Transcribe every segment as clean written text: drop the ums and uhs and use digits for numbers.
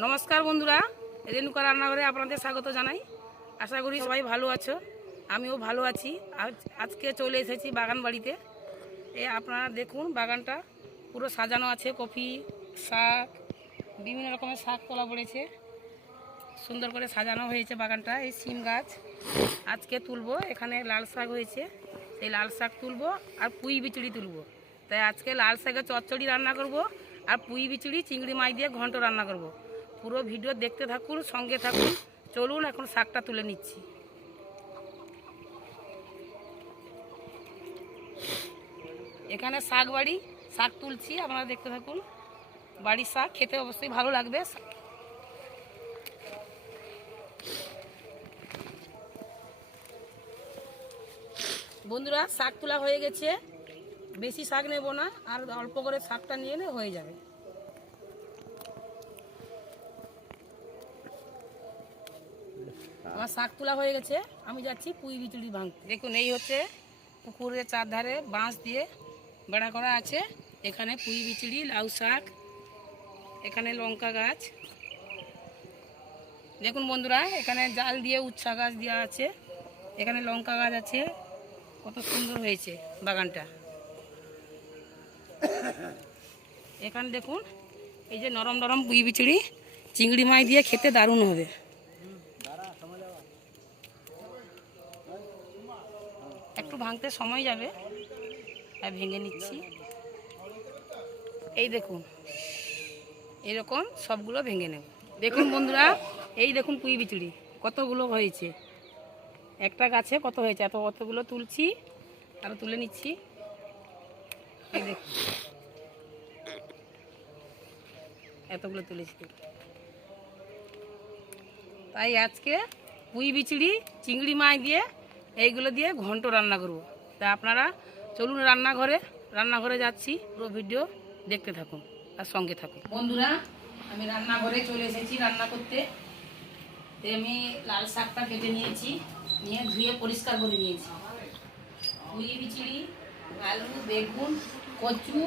নমস্কার বন্ধুরা, রেণুকা রান্নাঘরে আপনাদের স্বাগত জানাই। আশা করি সবাই ভালো আছো, আমিও ভালো আছি। আজকে চলে এসেছি বাগান বাড়িতে। আপনারা দেখুন, বাগানটা পুরো সাজানো আছে। কফি, শাক, বিভিন্ন রকমের শাক তোলা পড়েছে, সুন্দর করে সাজানো হয়েছে বাগানটা। এই সিম গাছ আজকে তুলবো। এখানে লাল শাক হয়েছে, সেই লাল শাক তুলবো আর পুঁই বিচুড়ি তুলবো। তাই আজকে লাল শাকের চচ্চড়ি রান্না করব আর পুঁই বিচুড়ি চিংড়ি মাছ দিয়ে ঘন্ট রান্না করব। পুরো ভিডিও দেখতে থাকুন, সঙ্গে থাকুন। চলুন এখন শাকটা তুলে নিচ্ছি। এখানে শাক বাড়ি, শাক তুলছি, আপনারা দেখতে থাকুন। বাড়ির শাক খেতে অবশ্যই ভালো লাগবে। বন্ধুরা, শাক তোলা হয়ে গেছে। বেশি শাক নেব না, আর অল্প করে শাকটা নিয়ে এলে হয়ে যাবে। আমার শাক তোলা হয়ে গেছে, আমি যাচ্ছি পুঁই বিচুড়ি ভাঙতে। দেখুন, এই হচ্ছে পুকুরের চারধারে বাঁশ দিয়ে বেড়া করা আছে। এখানে পুঁই বিচুড়ি, লাউ শাক, এখানে লঙ্কা গাছ। দেখুন বন্ধুরা, এখানে জাল দিয়ে উচ্ছা গাছ দেওয়া আছে, এখানে লঙ্কা গাছ আছে। কত সুন্দর হয়েছে বাগানটা। এখানে দেখুন, এই যে নরম নরম পুঁই বিচুড়ি চিংড়ি মাছ দিয়ে খেতে দারুণ হবে। একটু ভাঙতে সময় যাবে, তাই ভেঙে নিচ্ছি। এই দেখুন, এরকম সবগুলো ভেঙে নেব। দেখুন বন্ধুরা, এই দেখুন পুঁই বিচুড়ি কতগুলো হয়েছে। একটা গাছে কত হয়েছে, কতগুলো তুলছি, আরও তুলে নিচ্ছি। এই দেখুন, এতগুলো তুলেছি। তাই আজকে পুঁই বিচুড়ি চিংড়ি মাছ দিয়ে এইগুলো দিয়ে ঘন্ট রান্না করব। তা আপনারা চলুন রান্নাঘরে যাচ্ছি। পুরো ভিডিও দেখতে থাকুন আর সঙ্গে থাকুন। বন্ধুরা, আমি রান্নাঘরে চলে এসেছি রান্না করতে। আমি লাল শাকটা কেটে নিয়েছি, নিয়ে ধুয়ে পরিষ্কার করে নিয়েছি। পুঁই বিচুড়ি, আলু, বেগুন, কচু,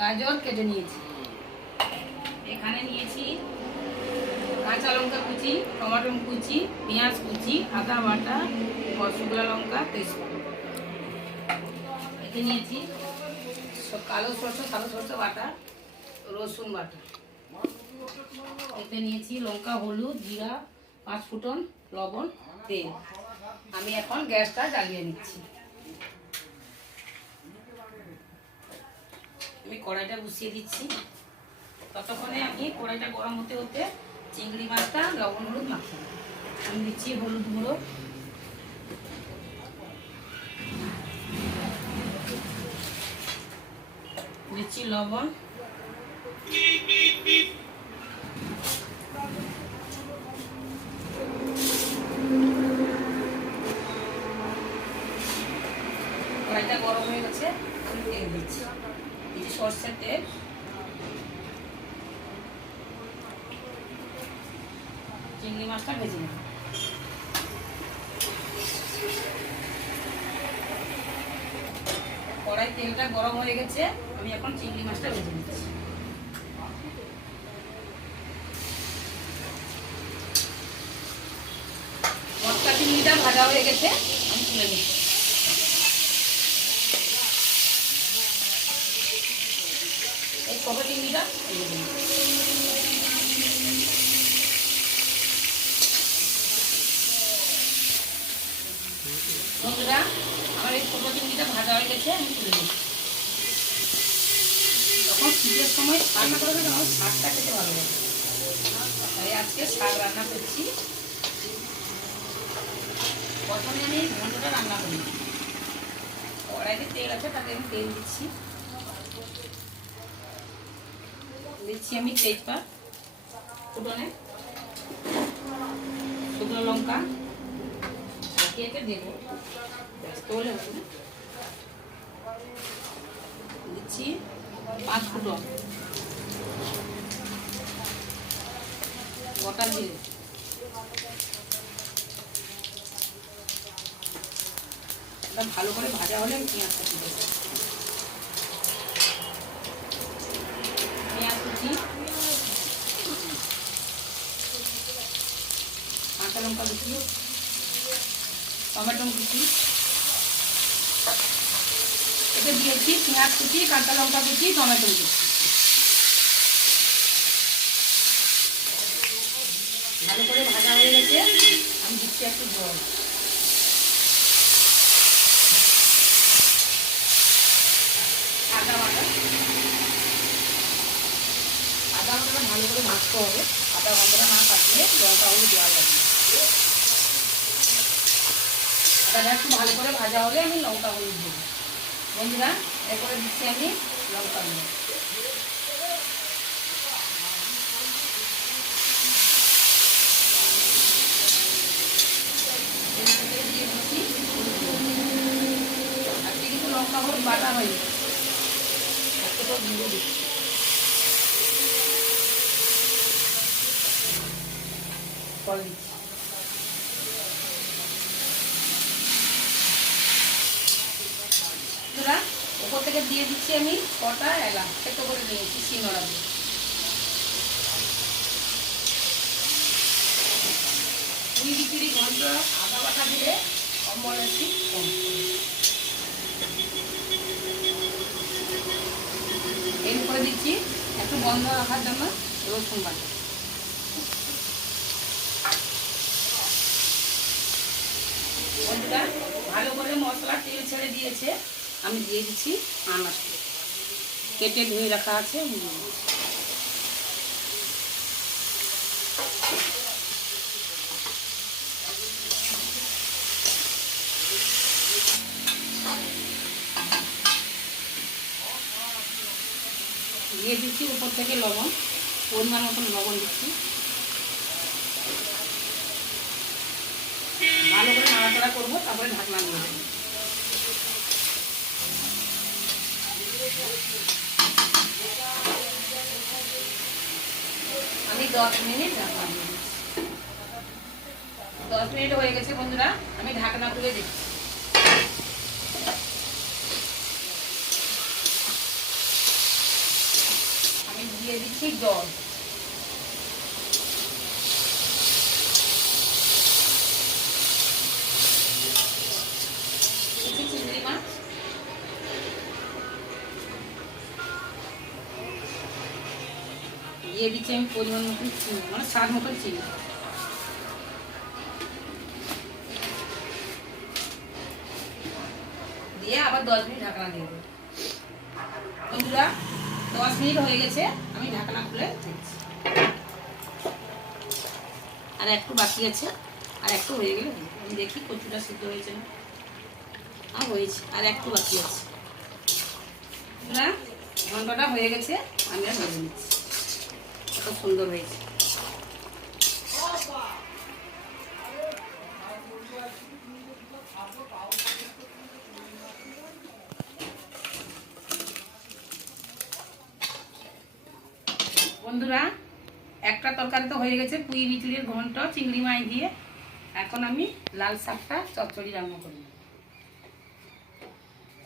গাজর কেটে নিয়েছি। এখানে নিয়েছি কাঁচা লঙ্কা কুচি, টমেটো কুচি, পেঁয়াজ কুচি, আদা বাটা, শুকনো লঙ্কা, তেজপাতা। এতে নিয়েছি কালো সরষে, সাদা সরষে বাটা, রসুন বাটা। এতে নিয়েছি লঙ্কা, হলুদ, জিরা, 5 ফুটন, লবণ, তেল। আমি এখন গ্যাসটা জ্বালিয়ে নিচ্ছি। আমি কড়াইটা বসিয়ে দিচ্ছি। ততক্ষণে আমি কড়াইটা গরম হতে হতে চিংড়ি মাছটা লবণ হলুদ মাখিয়ে আমি দিচ্ছি। হলুদ গুঁড়ো, দিচ্ছি লবণ, কড়াইটা গরম হয়ে গেছে, আমি তেল দিচ্ছি। দিচ্ছি সরষের তেল। চিংড়ি মাছটা ভেজে নেব। কড়াই তেলটা গরম হয়ে গেছে, আমি এখন চিংড়ি মাছটা ভেজে নিচ্ছি। মটকা চিংড়িটা ভাজা হয়ে গেছে, আমি তুলে নিচ্ছি। এই ছোট চিংড়িটা ভেজে নিচ্ছি। বন্ধুরা, আমার এই ছোটো চিংড়িটা ভাজা হয়ে গেছে, আমি তুলে নিচ্ছি। যখন শীতের সময় রান্না করবে তখন শাকটা খেতে ভালো লাগে, তাই আজকে শাক রান্না করছি। প্রথমে আমি ঘন্টটা রান্না করি। কড়াইতে তেল আছে, তাতে আমি তেল দিচ্ছি। দিচ্ছি আমি তেজপাতা ফুটনে, শুকনো লঙ্কা একে একে দেবো। তোলে দিচ্ছি 5 ফুটন, গোটা জিরে, ভালো করে ভাজা হলে পেঁয়াজটা দিতে হবে। পেঁয়াজ কুচি, কাঁচা লঙ্কা কুচি, টমেটো কুচি, এতে দিয়েছি পেঁয়াজ কুচি, কাঁচা লঙ্কা কুচি, টমেটো কুচি। ভালো করে ভাজা হয়ে গেছে, আমি দিচ্ছি একটু জল। আদা বাটাটা ভালো করে ভাজতে হবে, আদা বাটাটা না কাটলে লঙ্কা হলুদ দেওয়া যাবে না। আদাটা একটু ভালো করে ভাজা হলে আমি লঙ্কা হলুদ দেবো। বন্ধুরা, এরপরে দিচ্ছি আমি লঙ্কা হলুদ। দিয়ে দিচ্ছি আজকে কিন্তু লঙ্কা হলুদ বাটা হয়নি, একটু তো গুঁড়ো দিচ্ছি। ফল দিচ্ছি, ওপর থেকে দিয়ে দিচ্ছি আমি কটা এলাচ সেদ্ধ করে নিয়েছি শিলনোড়া দিয়ে। পুঁই বিচুড়ি ঘন্ট আদা বাটা দিলে অম্বল বেশি কম। এর উপরে দিচ্ছি একটু বন্ধ রাখার জন্য রসুন বাটা। বন্ধুরা, ভালো করে মশলা তেল ছেড়ে দিয়েছে, আমি দিয়ে দিচ্ছি আনাজ কেটে ধুয়ে রাখা আছে। দিয়ে দিচ্ছি উপর থেকে লবণ, পরিমাণ মতন লবণ দিচ্ছি। ভালো করে নাড়াচাড়া করবো, তারপরে ঢাকনা দিয়ে দেবো। আমি 10 মিনিট ঢাকনা দিয়ে দিচ্ছি। 10 মিনিট হয়ে গেছে বন্ধুরা, আমি ঢাকনা খুলে দিচ্ছি। আমি দিয়ে দিচ্ছি জল। চিংড়ি মাছ, দিয়ে দিচ্ছি আমি পরিমাণ মতন চিনি, মানে স্বাদ মতন চিনি। দিয়ে আবার 10 মিনিট ঢাকনা দিয়ে দেবো। বন্ধুরা, 10 মিনিট হয়ে গেছে, আমি ঢাকনা খুলে দিচ্ছি। আর একটু বাকি আছে, আর একটু হয়ে গেলে আমি দেখি কচুটা সিদ্ধ হয়েছে না। আর হয়েছে, আর একটু বাকি আছে। বন্ধুরা, ঘন্টটা হয়ে গেছে, আমি আর ভেজে নিচ্ছি। কত সুন্দর হয়েছে। বন্ধুরা, একটা তরকারি তো হয়ে গেছে, পুঁই বিচুড়ির ঘন্ট চিংড়ি মাছ দিয়ে। এখন আমি লাল শাকটা চচ্চড়ি রান্না করব।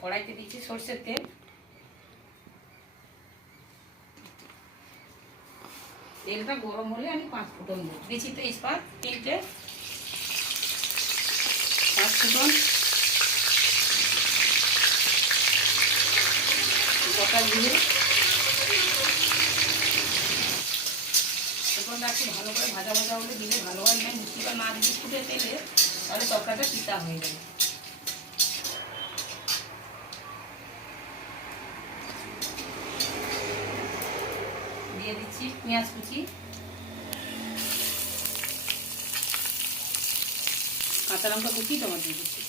কড়াইতে দিচ্ছি সরষের তেল। তেলটা গরম হলে আমি 5 ফোড়ন দেবো। দিচ্ছি তেজপাত 3টে, 5 ফোড়ন, গোটা জিরে। ফোড়নটা একটু ভালো করে ভাজা ভাজা হলে দিলে ভালো হয়, না মিষ্টিটা না দিতে ফুটে তেলে তাহলে তরকারিটা পিতা হয়ে যাবে। দিয়ে দিচ্ছি পেঁয়াজ কুচি, কাঁচা লঙ্কা কুচি, টমেটো কুচি।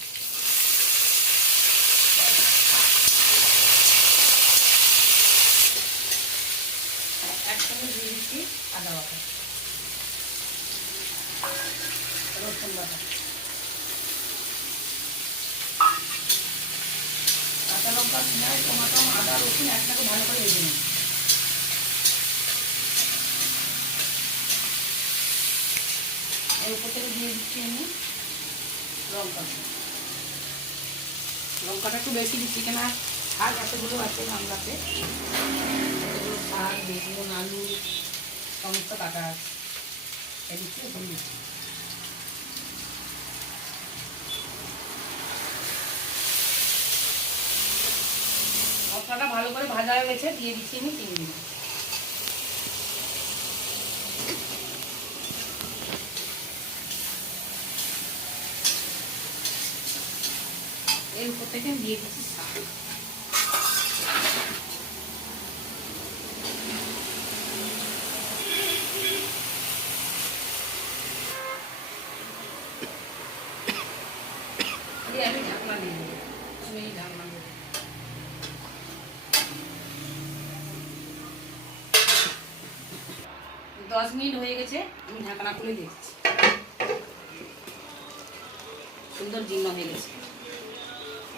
একসঙ্গে দিয়ে দিচ্ছি আদা বাটা, রসুন বাটা, কাঁচা লঙ্কা, পেঁয়াজ, টমেটো, আদা, রসুন একসাথে ভালো করে ভেজে নিই। এর উপর থেকে দিয়ে দিচ্ছি আমি লঙ্কা। লঙ্কাটা একটু বেশি দিচ্ছি, কেনা শাক এতগুলো আছে বাংলাতে, এগুলো শাক, বেগুন, আলু সমস্ত কাটা আছে। দিচ্ছি এখন দিচ্ছি করে ভাজা হয়ে গেছে, দিয়ে দিচ্ছি আমি চিংড়ি। এর উপর থেকে দিয়ে দিচ্ছি শাক। আমি ঢাকনা দিয়ে দেবো, ঢাকনা দিয়ে 10 মিনিট হয়ে গেছে, আমি ঢাকনা খুলে দিচ্ছি। সুন্দর জীর্ণ হয়ে গেছে।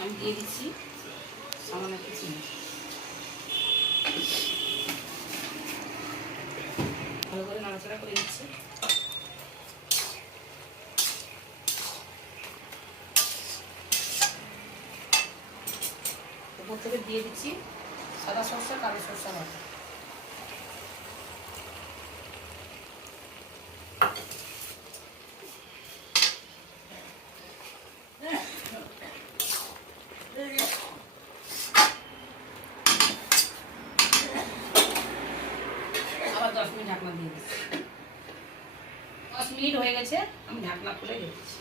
আমি দিয়ে দিচ্ছি সামান্য একটু চিনি। ভালো করে নাড়াচাড়া করে দিচ্ছি। উপর থেকে দিয়ে দিচ্ছি সাদা সরষা, কালো সরষা বাটা। আবার 10 মিনিট ঢাকনা দিয়ে দিচ্ছি। 10 মিনিট হয়ে গেছে, আমি ঢাকনা খুলে দিচ্ছি।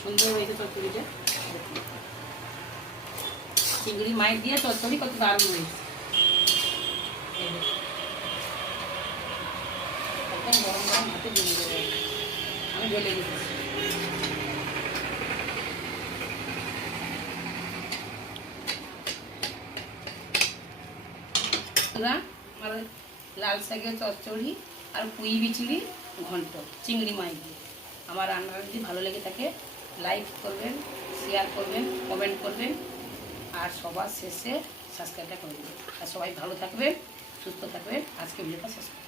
সুন্দর হয়েছে চচ্চড়িটা। চিংড়ি মাছ দিয়ে চচ্চড়ি কত দারুণ হয়েছে। একদম গরম গরম ভাতে দিয়ে দেবো। আমি ঢেলে দিচ্ছি। আমার লাল শাকের চচ্চড়ি আর পুঁই বিচুলি ঘন্ট চিংড়ি মাছ দিয়ে। আমার রান্নাটা যদি ভালো লেগে থাকে লাইক করবেন, শেয়ার করবেন, কমেন্ট করবেন, আর সবার শেষে সাবস্ক্রাইবটা করে দেবেন। আর সবাই ভালো থাকবেন, সুস্থ থাকবেন। আজকে ভিডিওটা শেষ করবেন।